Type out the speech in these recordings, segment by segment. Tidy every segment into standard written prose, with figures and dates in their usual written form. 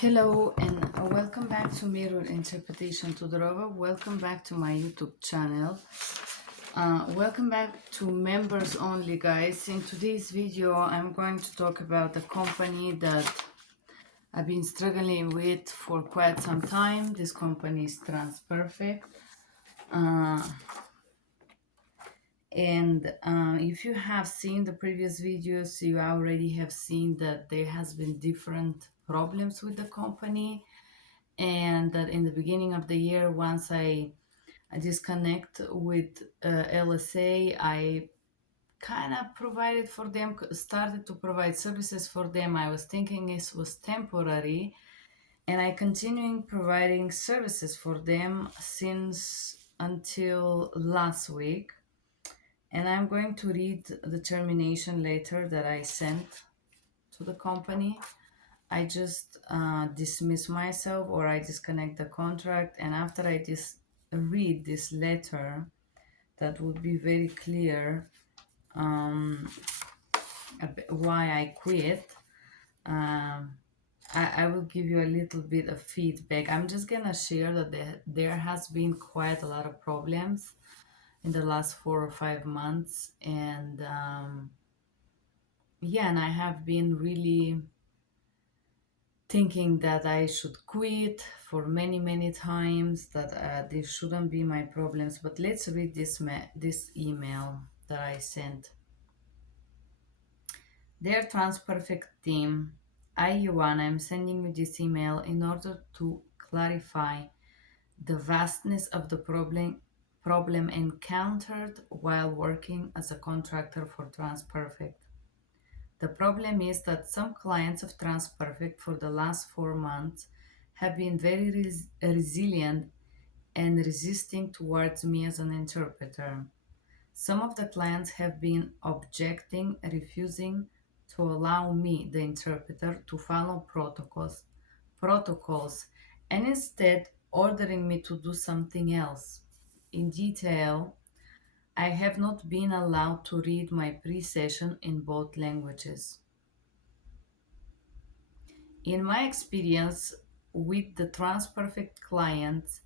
Hello and welcome back to Mirror Interpretation to the Rover. Welcome back to my YouTube channel. Welcome back to members only, guys. In today's video, I'm going to talk about a company that I've been struggling with for quite some time. This company is TransPerfect. If you have seen the previous videos, you already have seen that there has been different problems with the company, and that in the beginning of the year, once I disconnect with LSA, I kind of provided for them, started to provide services for them. I was thinking it was temporary, and I continuing providing services for them since until last week. And I'm going to read the termination letter that I sent to the company. I just dismiss myself, or I disconnect the contract, and after I read this letter, that would be very clear why I quit. I will give you a little bit of feedback. I'm just gonna share that there has been quite a lot of problems in the last 4 or 5 months, and yeah, and I have been really thinking that I should quit for many, many times, that this shouldn't be my problems. But let's read this email that I sent. Dear TransPerfect team, Yuan, I'm sending you this email in order to clarify the vastness of the problem encountered while working as a contractor for TransPerfect. The problem is that some clients of TransPerfect for the last 4 months have been very resilient and resisting towards me as an interpreter. Some of the clients have been objecting, refusing to allow me, the interpreter, to follow protocols, and instead ordering me to do something else. In detail, I have not been allowed to read my pre-session in both languages. In my experience with the TransPerfect clients,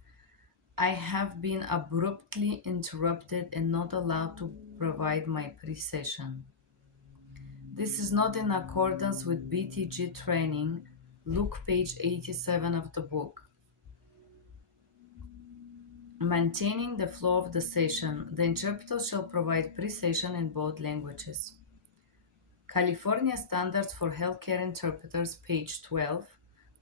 I have been abruptly interrupted and not allowed to provide my pre-session. This is not in accordance with BTG training. Look page 87 of the book. Maintaining the flow of the session, the interpreter shall provide pre-session in both languages. California Standards for Healthcare Interpreters, page 12,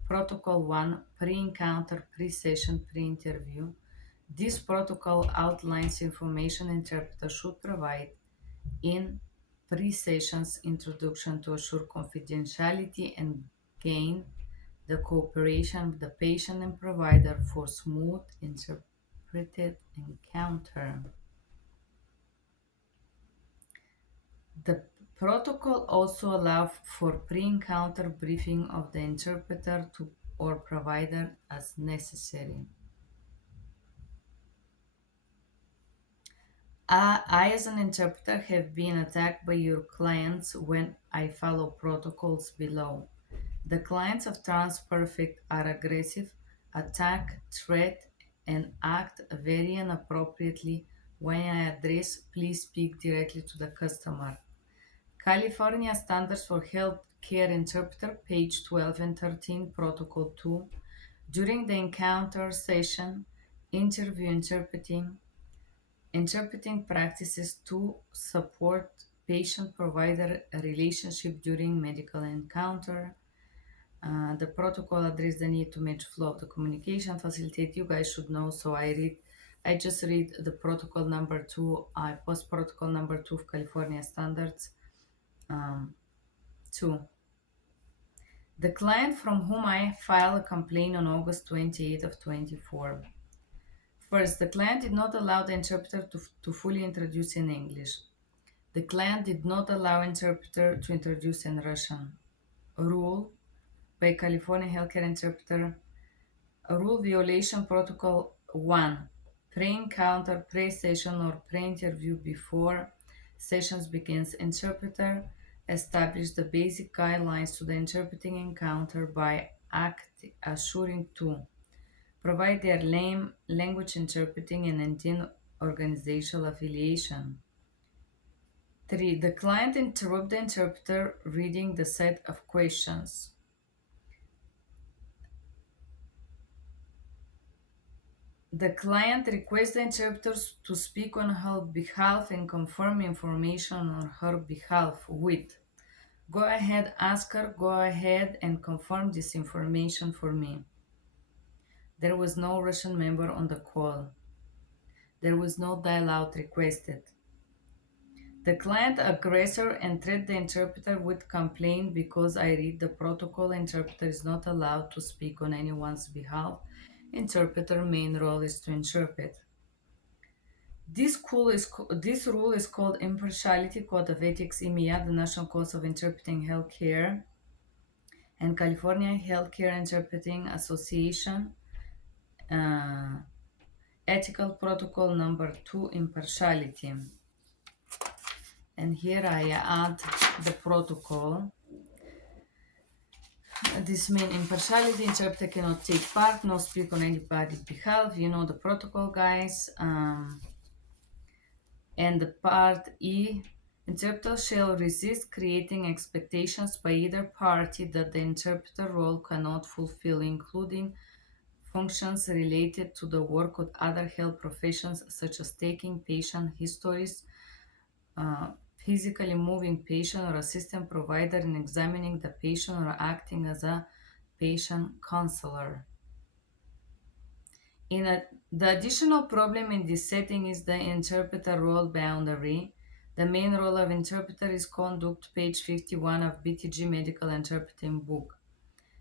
Protocol 1, Pre-Encounter, Pre-Session, Pre-Interview. This protocol outlines information interpreters should provide in pre-sessions introduction to assure confidentiality and gain the cooperation of the patient and provider for smooth interpreted encounter. The protocol also allows for pre-encounter briefing of the interpreter or provider as necessary. I, as an interpreter, have been attacked by your clients when I follow protocols below. The clients of TransPerfect are aggressive, attack, threat, and act very inappropriately when I address please speak directly to the customer. California Standards for Healthcare Interpreter, page 12 and 13, Protocol 2. During the encounter session, interview interpreting practices to support patient-provider relationship during medical encounter. The protocol address the need to match flow of the communication, facilitate. You guys should know, so I just read the protocol number 2. I post protocol number 2 of California Standards 2. The client from whom I filed a complaint on August 28th of 24. First, the client did not allow the interpreter to fully introduce in English. The client did not allow interpreter to introduce in Russian. Rule by California Healthcare Interpreter. Rule violation protocol 1. Pre-encounter, pre-session, or pre-interview before sessions begins. Interpreter establish the basic guidelines to the interpreting encounter by act assuring to provide their name, language interpreting, and intent organizational affiliation. 3. The client interrupt the interpreter reading the set of questions. The client requests the interpreters to speak on her behalf and confirm information on her behalf with go ahead, ask her, go ahead and confirm this information for me. There was no Russian member on the call. There was no dial out requested. The client aggressor and threat the interpreter with complaint because I read the protocol. Interpreter is not allowed to speak on anyone's behalf. Interpreter main role is to interpret. This rule is called Impartiality Code of Ethics (IMEA), the National Codes of Interpreting Healthcare, and California Healthcare Interpreting Association, uh, Ethical Protocol number 2, Impartiality. And here I add the protocol. This means impartiality, interpreter cannot take part, no speak on anybody's behalf. You know the protocol, guys. And the part E, interpreter shall resist creating expectations by either party that the interpreter role cannot fulfill, including functions related to the work of other health professions, such as taking patient histories, physically moving patient or assistant provider in examining the patient or acting as a patient counselor. The additional problem in this setting is the interpreter role boundary. The main role of interpreter is conduct, page 51 of BTG Medical Interpreting Book.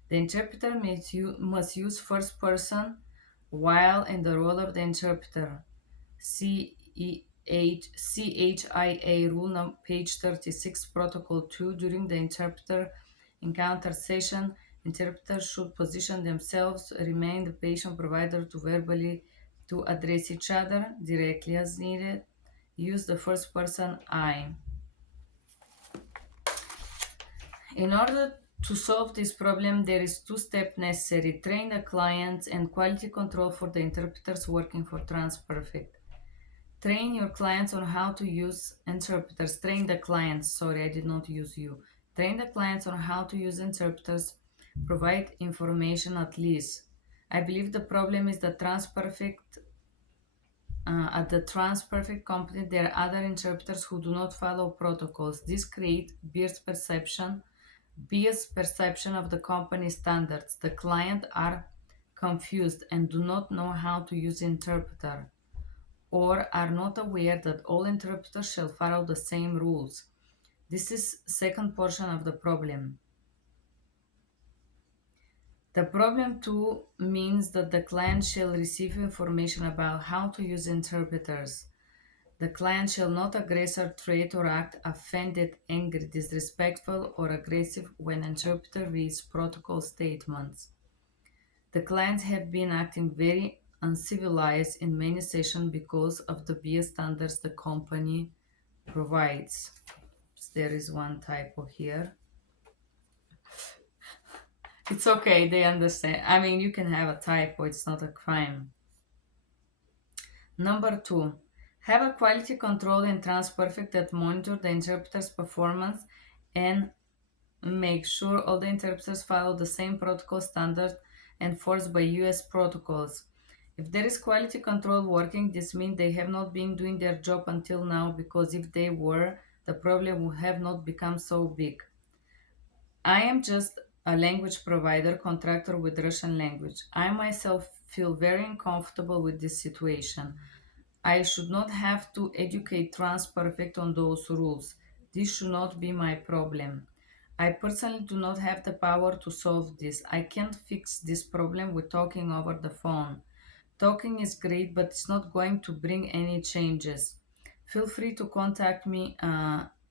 The interpreter must use first person while in the role of the interpreter. CHIA rule page 36, protocol 2. During the interpreter encounter session, interpreters should position themselves, remain the patient provider to verbally to address each other directly as needed. Use the first person I. In order to solve this problem, there is two steps necessary: train the clients and quality control for the interpreters working for TransPerfect. Train your clients on how to use interpreters. Train the clients. Sorry, I did not use you. Train the clients on how to use interpreters. Provide information at least. I believe the problem is that TransPerfect at the TransPerfect company, there are other interpreters who do not follow protocols. This creates biased perception of the company standards. The client are confused and do not know how to use interpreter, or are not aware that all interpreters shall follow the same rules. This is second portion of the problem. The problem 2 means that the client shall receive information about how to use interpreters. The client shall not aggressor, threat, or act offended, angry, disrespectful, or aggressive when interpreter reads protocol statements. The clients have been acting very uncivilized in many sessions because of the BS standards the company provides. There is one typo here. It's okay, they understand. I mean, you can have a typo, it's not a crime. Number 2, have a quality control in TransPerfect that monitor the interpreter's performance and make sure all the interpreters follow the same protocol standard enforced by US protocols. If there is quality control working, this means they have not been doing their job until now, because if they were, the problem would have not become so big. I am just a language provider contractor with Russian language. I myself feel very uncomfortable with this situation. I should not have to educate TransPerfect on those rules. This should not be my problem. I personally do not have the power to solve this. I can't fix this problem with talking over the phone. Talking is great, but it's not going to bring any changes. Feel free to contact me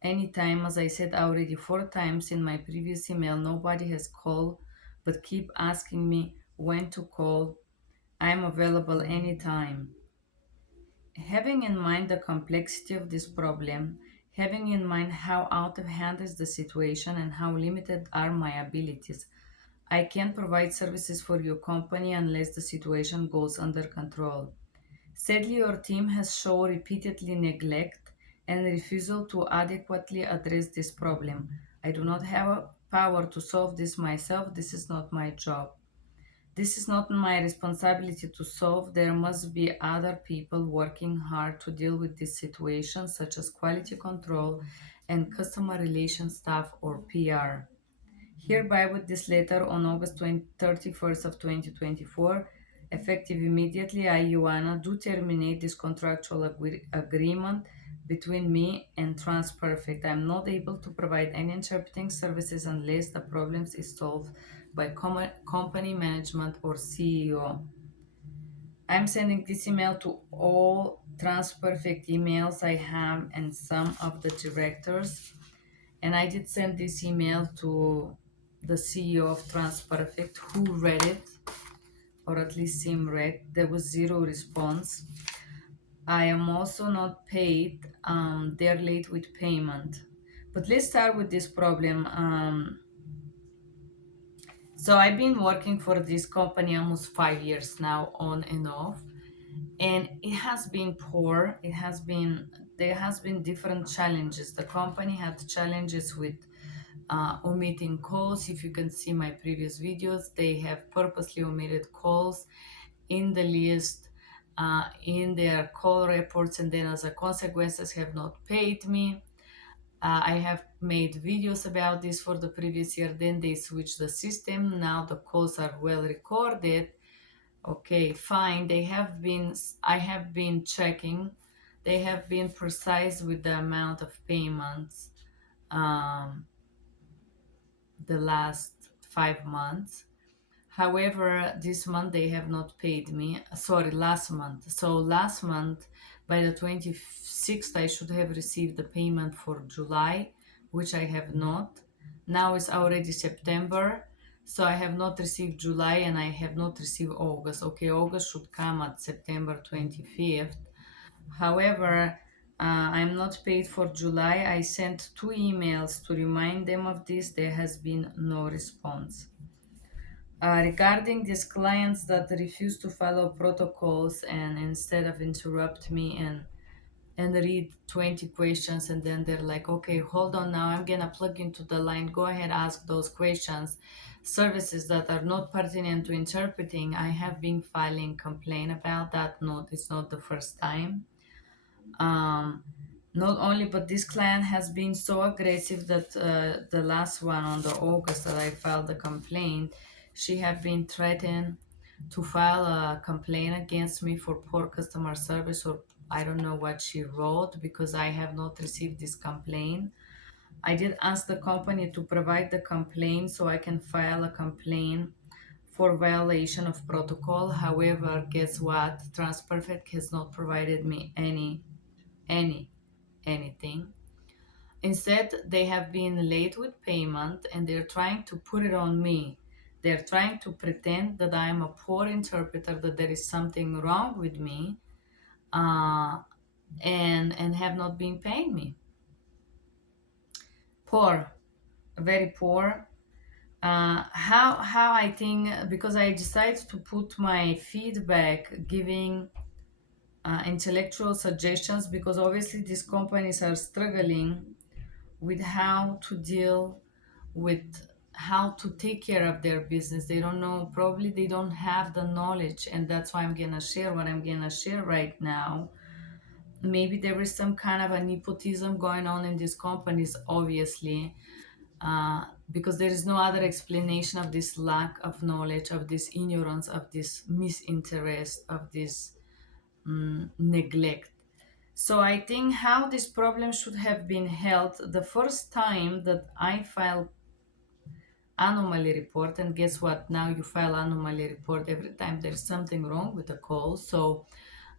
anytime. As I said already 4 times in my previous email, nobody has called, but keep asking me when to call. I am available anytime. Having in mind the complexity of this problem, having in mind how out of hand is the situation and how limited are my abilities, I can't provide services for your company unless the situation goes under control. Sadly, your team has shown repeatedly neglect and refusal to adequately address this problem. I do not have a power to solve this myself. This is not my job. This is not my responsibility to solve. There must be other people working hard to deal with this situation, such as quality control and customer relations staff or PR. Hereby with this letter on August 31st of 2024, effective immediately, I, Ioana, do terminate this contractual agreement between me and TransPerfect. I am not able to provide any interpreting services unless the problems is solved by company management or CEO. I'm sending this email to all TransPerfect emails I have and some of the directors. And I did send this email to the CEO of TransPerfect who read it, or at least seemed read. There was zero response. I am also not paid. They're late with payment. But let's start with this problem. So I've been working for this company almost 5 years now, on and off, and it has been poor. There has been different challenges. The company had challenges with omitting calls. If you can see my previous videos, they have purposely omitted calls in the list, in their call reports, and then as a consequences have not paid me. I have made videos about this for the previous year. Then they switched the system. Now the calls are well recorded. Okay, fine. I have been checking. They have been precise with the amount of payments um, the last 5 months. However, this month they have not paid me. Sorry, last month. So last month, by the 26th, I should have received the payment for July, which I have not. Now it's already September, so I have not received July and I have not received August. Okay, August should come at September 25th. However, I'm not paid for July. I sent 2 emails to remind them of this. There has been no response. Regarding these clients that refuse to follow protocols and instead of interrupt me and read 20 questions, and then they're like, okay, hold on, now I'm gonna plug into the line, go ahead, ask those questions. Services that are not pertinent to interpreting, I have been filing complaint about that. Not It's not the first time. um, Not only, but this client has been so aggressive that the last one on the August that I filed the complaint, she had been threatened to file a complaint against me for poor customer service, or I don't know what she wrote, because I have not received this complaint. I did ask the company to provide the complaint so I can file a complaint for violation of protocol. However, guess what? TransPerfect has not provided me any anything. Instead, they have been late with payment and they're trying to put it on me. They're trying to pretend that I'm a poor interpreter, that there is something wrong with me, uh, and have not been paying me. Poor, very poor. How I think, because I decided to put my feedback, giving intellectual suggestions, because obviously these companies are struggling with how to deal with how to take care of their business. They don't know, probably they don't have the knowledge, and that's why I'm gonna share what I'm gonna share right now. Maybe there is some kind of a nepotism going on in these companies, obviously, because there is no other explanation of this lack of knowledge, of this ignorance, of this misinterest, of this neglect. So I think how this problem should have been held the first time that I filed anomaly report, and guess what, now you file anomaly report every time there's something wrong with the call. So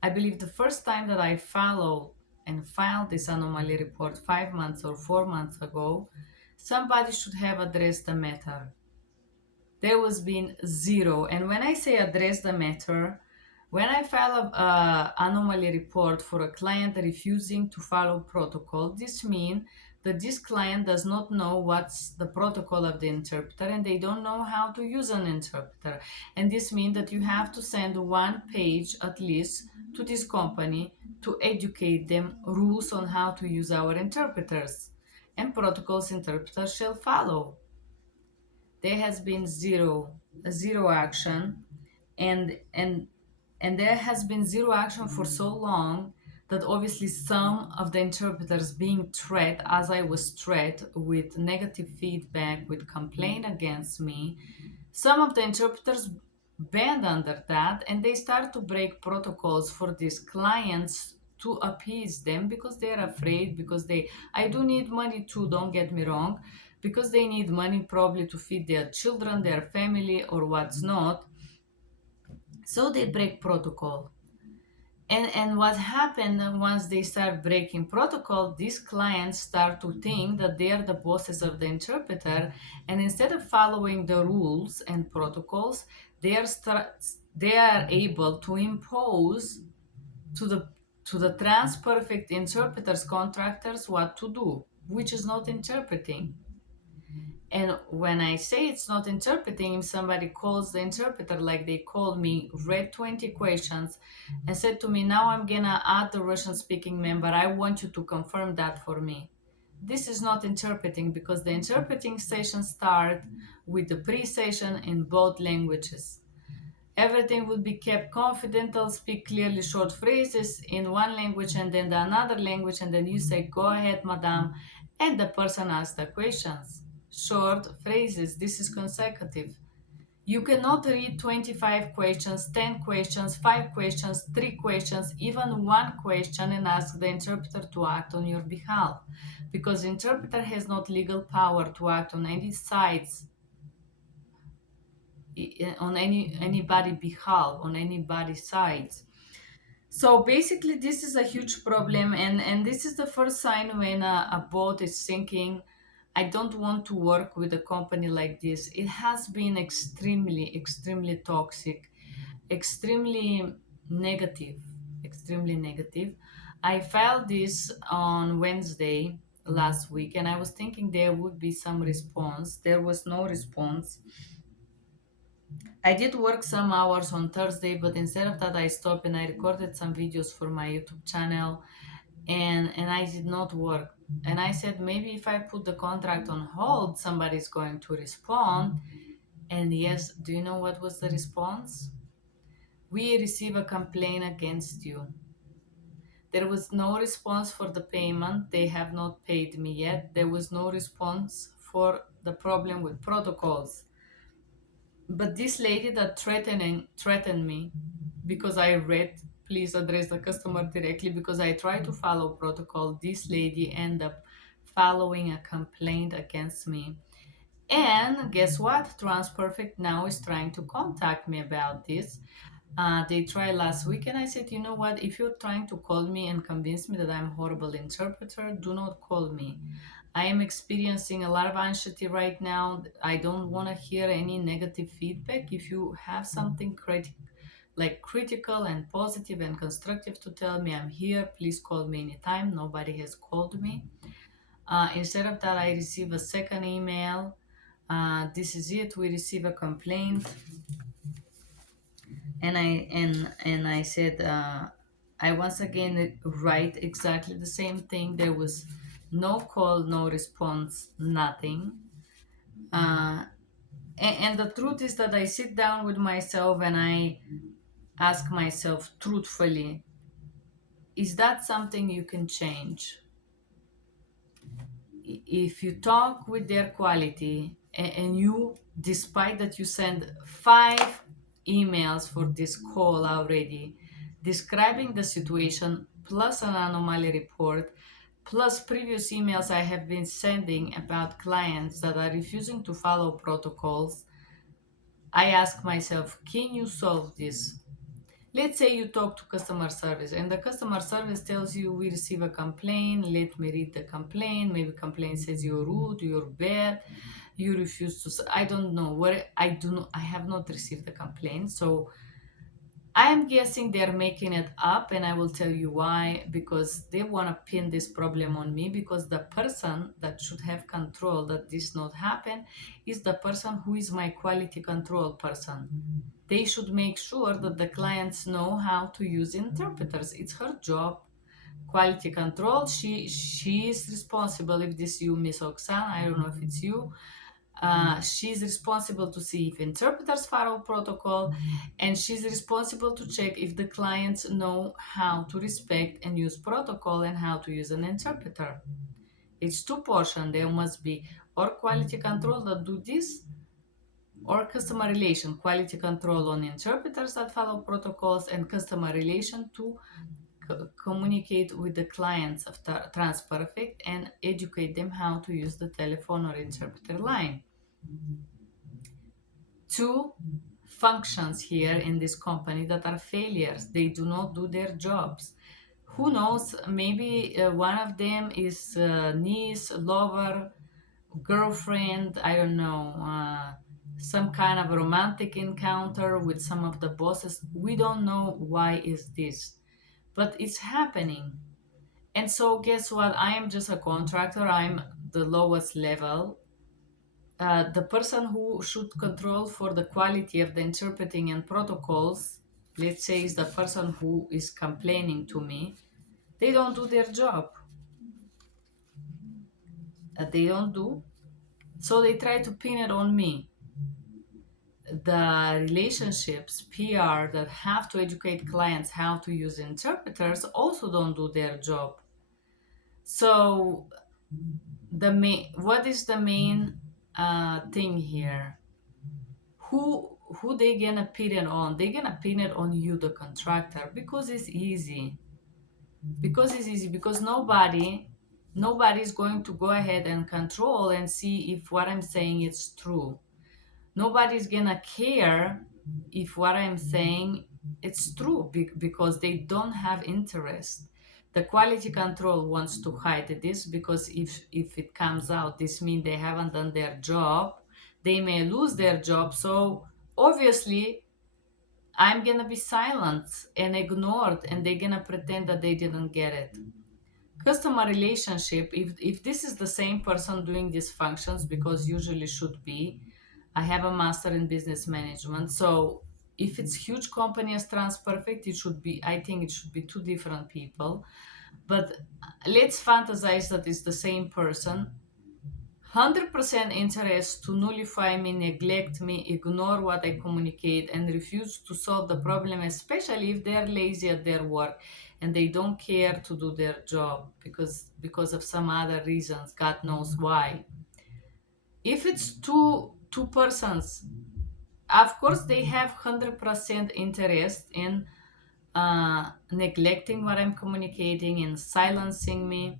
I believe the first time that I followed and filed this anomaly report 5 months or 4 months ago, somebody should have addressed the matter. There was been zero. And when I say address the matter, when I file a anomaly report for a client refusing to follow protocol, this means that this client does not know what's the protocol of the interpreter, and they don't know how to use an interpreter. And this means that you have to send one page at least to this company to educate them rules on how to use our interpreters and protocols interpreters shall follow. There has been zero action, and and there has been zero action for so long that obviously some of the interpreters being threatened, as I was threatened with negative feedback, with complaint against me, some of the interpreters bend under that and they start to break protocols for these clients to appease them because they're afraid, because they I do need money too, don't get me wrong, because they need money probably to feed their children, their family, or what's not. So they break protocol. And what happened once they start breaking protocol, these clients start to think that they are the bosses of the interpreter, and instead of following the rules and protocols, they are able to impose to the TransPerfect interpreters contractors what to do, which is not interpreting. And when I say it's not interpreting, if somebody calls the interpreter like they called me, read 20 questions, and said to me, now I'm gonna add the Russian speaking member, I want you to confirm that for me. This is not interpreting because the interpreting sessions start with the pre-session in both languages. Everything would be kept confidential, speak clearly short phrases in one language and then the another language, and then you say, go ahead, madam, and the person asks the questions. Short phrases, this is consecutive. You cannot read 25 questions, 10 questions, 5 questions, 3 questions, even one question and ask the interpreter to act on your behalf, because the interpreter has not legal power to act on any sides, on anybody behalf, on anybody's sides. So basically this is a huge problem, and this is the first sign when a boat is sinking. I don't want to work with a company like this. It has been extremely toxic, extremely negative, extremely negative. I filed this on Wednesday last week, and I was thinking there would be some response. There was no response. I did work some hours on Thursday, but instead of that, I stopped and I recorded some videos for my YouTube channel, and I did not work. And I said maybe if I put the contract on hold, somebody's going to respond. And yes, do you know what was the response? We receive a complaint against you. There was no response for the payment. They have not paid me yet. There was no response for the problem with protocols. But this lady that threatened me because I read, please address the customer directly, because I try to follow protocol, this lady ended up following a complaint against me. And guess what? TransPerfect now is trying to contact me about this. They tried last week, and I said, you know what? If you're trying to call me and convince me that I'm a horrible interpreter, do not call me. I am experiencing a lot of anxiety right now. I don't want to hear any negative feedback. If you have something critical and positive and constructive to tell me, I'm here. Please call me anytime. Nobody has called me. Instead of that, I receive a second email. This is it. We receive a complaint, and I said, I once again write exactly the same thing. There was no call, no response, nothing. Uh, and the truth is that I sit down with myself and I ask myself truthfully, is that something you can change? If you talk with their quality, and you, despite that you send 5 emails for this call already, describing the situation plus an anomaly report plus previous emails I have been sending about clients that are refusing to follow protocols, I ask myself, can you solve this? Let's say you talk to customer service and the customer service tells you, we receive a complaint, let me read the complaint. Maybe complaint says you're rude, you're bad, you refuse to I don't know what I do not, I have not received the complaint. So I'm guessing they're making it up, and I will tell you why. Because they want to pin this problem on me. Because the person that should have control that this not happen is the person who is my quality control person. They should make sure that the clients know how to use interpreters. It's her job. Quality control. She is responsible. If this you, Miss Oksana, I don't know if it's you. She's responsible to see if interpreters follow protocol, and she's responsible to check if the clients know how to respect and use protocol and how to use an interpreter. It's two portions. There must be or quality control that do this, or customer relation, quality control on interpreters that follow protocols, and customer relation to communicate with the clients of TransPerfect and educate them how to use the telephone or interpreter line. Two functions here in this company that are failures. They do not do their jobs. Who knows? Maybe one of them is niece, lover, girlfriend, I don't know, some kind of romantic encounter with some of the bosses. We don't know why is this, but it's happening. And so guess what? I am just a contractor. I'm the lowest level. The person who should control for the quality of the interpreting and protocols, let's say, is the person who is complaining to me. They don't do their job. They don't do. So they try to pin it on me. The relationships, PR, that have to educate clients how to use interpreters also don't do their job. So what is the main thing here? Who they gonna pin it on? They gonna pin it on you, the contractor, because it's easy. Because nobody's going to go ahead and control and see if what I'm saying is true. Nobody's gonna care if what I'm saying it's true, because they don't have interest. The quality control wants to hide this, because if it comes out, this means they haven't done their job. They may lose their job. So obviously I'm gonna be silent and ignored, and they're gonna pretend that they didn't get it. Customer relationship, if this is the same person doing these functions, because usually should be, I have a master in business management. So if it's huge company as TransPerfect, it should be, I think it should be two different people. But let's fantasize that it's the same person. 100% interest to nullify me, neglect me, ignore what I communicate, and refuse to solve the problem, especially if they're lazy at their work and they don't care to do their job because of some other reasons, God knows why. If it's two persons, of course they have 100% interest in neglecting what I'm communicating and silencing me,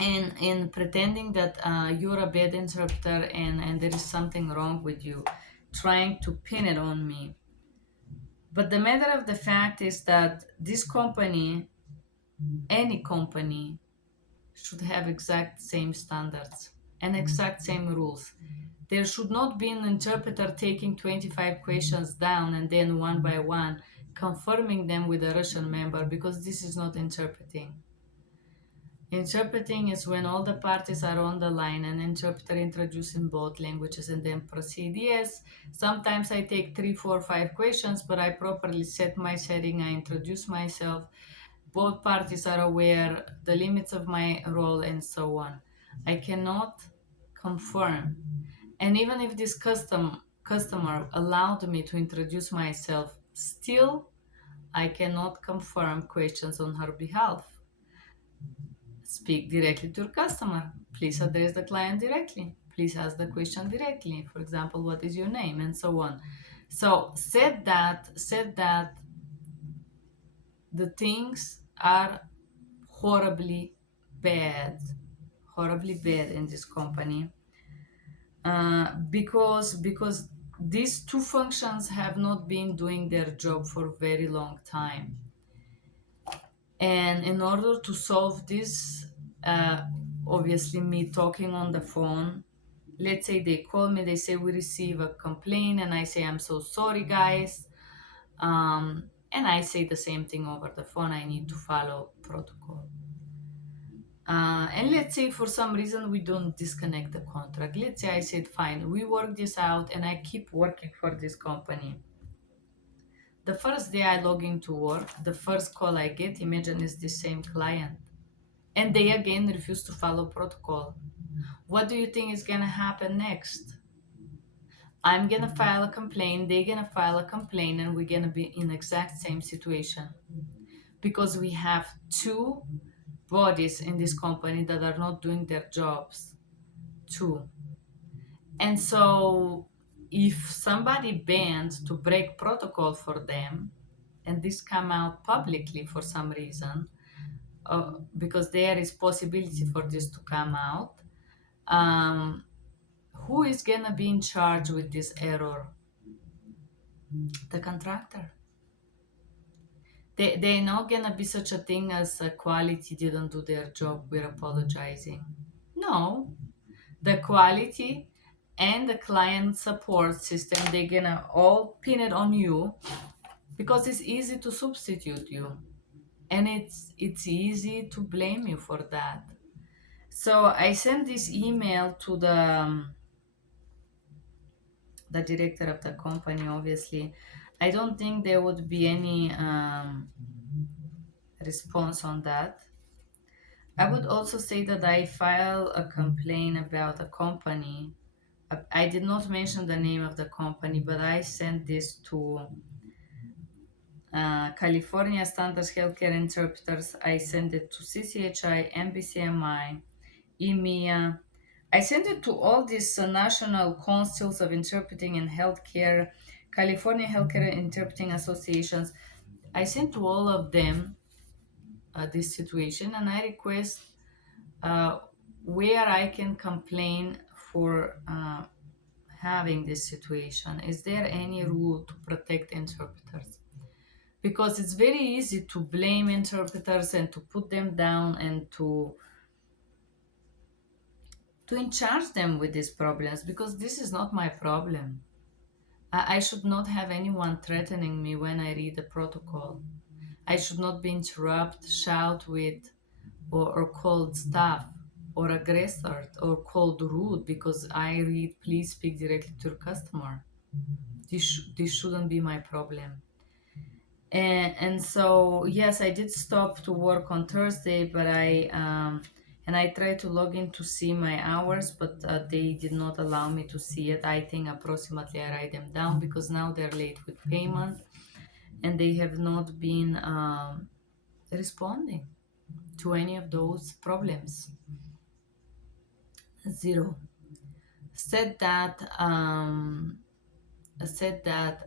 and in pretending that you're a bad interpreter, and there is something wrong with you, trying to pin it on me. But the matter of the fact is that this company, any company, should have exact same standards and exact same rules. There should not be an interpreter taking 25 questions down and then one by one confirming them with a Russian member, because this is not interpreting. Interpreting is when all the parties are on the line and interpreter introduces in both languages and then proceed. Yes, sometimes I take 3, 4, 5 questions, but I properly set my setting, I introduce myself, both parties are aware the limits of my role and so on. I cannot confirm. And even if this customer allowed me to introduce myself, still I cannot confirm questions on her behalf. Speak directly to your customer. Please address the client directly. Please ask the question directly. For example, what is your name, and so on. So said that the things are horribly bad, horribly bad in this company, because these two functions have not been doing their job for a very long time. And in order to solve this, uh, obviously me talking on the phone, let's say they call me, they say we receive a complaint, and I say, I'm so sorry guys, And I say the same thing over the phone. I need to follow protocol. And let's say for some reason we don't disconnect the contract. Let's say I said, fine, we work this out and I keep working for this company. The first day I log into work, the first call I get, imagine, is the same client. And they again refuse to follow protocol. What do you think is gonna happen next? I'm gonna file a complaint, they're gonna file a complaint, and we're gonna be in exact same situation. Because we have two bodies in this company that are not doing their jobs. Two. And so if somebody bans to break protocol for them, and this come out publicly for some reason, because there is possibility for this to come out, um, who is gonna be in charge with this error? The contractor. They're not gonna be such a thing as a quality didn't do their job, we're apologizing. No, the quality and the client support system, they're gonna all pin it on you because it's easy to substitute you, and it's easy to blame you for that. So I sent this email to the director of the company. Obviously, I don't think there would be any response on that. I would also say that I filed a complaint about a company. I did not mention the name of the company, but I sent this to California Standards Healthcare Interpreters. I sent it to CCHI, NBCMI, EMEA. I sent it to all these national councils of interpreting in healthcare, California Healthcare Interpreting Associations. I sent to all of them this situation, and I request uh, where I can complain for having this situation. Is there any rule to protect interpreters? Because it's very easy to blame interpreters and to put them down and to in charge them with these problems, because this is not my problem. I should not have anyone threatening me when I read the protocol. I should not be interrupted, shout with, or called staff, or aggressor, or called rude because I read, please speak directly to your customer. This shouldn't be my problem. And so yes, I did stop to work on Thursday, but I tried to log in to see my hours, but they did not allow me to see it. I think approximately I write them down because now they're late with payment, and they have not been responding to any of those problems. Zero. Said that said that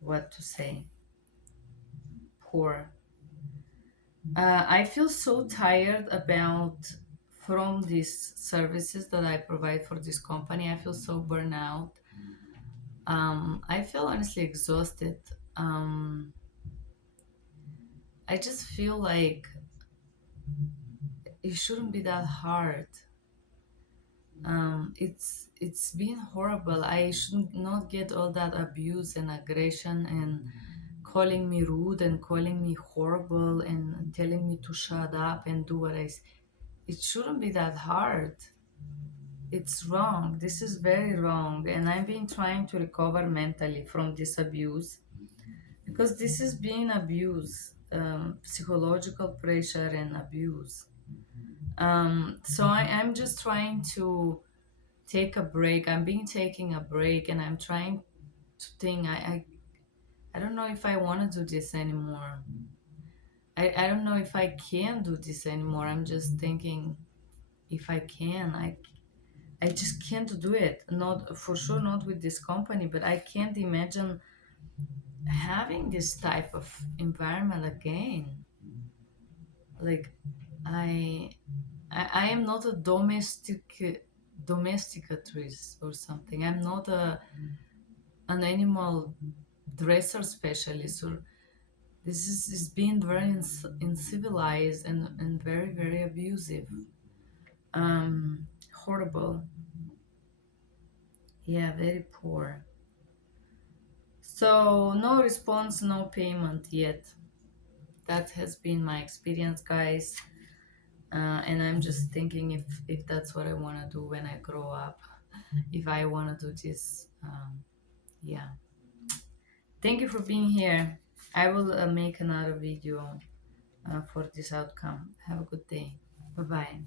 what to say? Poor. I feel so tired about from these services that I provide for this company. I feel so burnout. I feel honestly exhausted. Um, I just feel like it shouldn't be that hard. It's been horrible. I should not get all that abuse and aggression and calling me rude and calling me horrible and telling me to shut up and do what it shouldn't be that hard. It's wrong. This is very wrong. And I've been trying to recover mentally from this abuse because this is being abuse, psychological pressure and abuse. So I'm just trying to take a break. I'm being taking a break and I'm trying to think. I don't know if I want to do this anymore. I don't know if I can do this anymore. I'm just thinking if I can. I just can't do it. Not for sure, not with this company, but I can't imagine having this type of environment again. Like I, I am not a domesticatrix or something. I'm not an animal dresser specialist, or is being very uncivilized and very very abusive. Horrible. Yeah, very poor. So no response, no payment yet. That has been my experience, guys. And I'm just thinking if that's what I want to do when I grow up, if I want to do this. Yeah. Thank you for being here. I will make another video for this outcome. Have a good day. Bye bye.